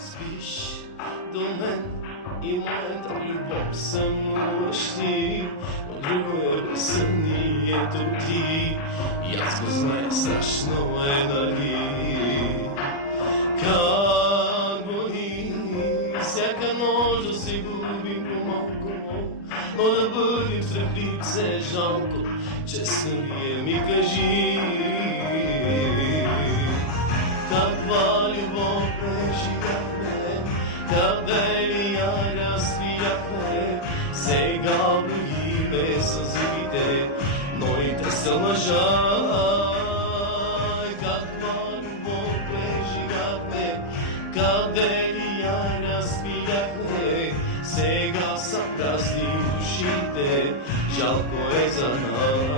Спиш до мен и моята любов само ти, но друго е съмнието ти. И аз го знае, страшно е, нали? Как боли всяка нощ да се губим по-малко, но да бъдем сред все е жалко. Честно ли е, ми кажи, каква любов преживяхме, къде ли я разпияхме. Сега боиме сълзите, но и те са лъжа. Каква любов преживяхме, къде ли я разпияхме. Сега са празни душите, жалко е за нас.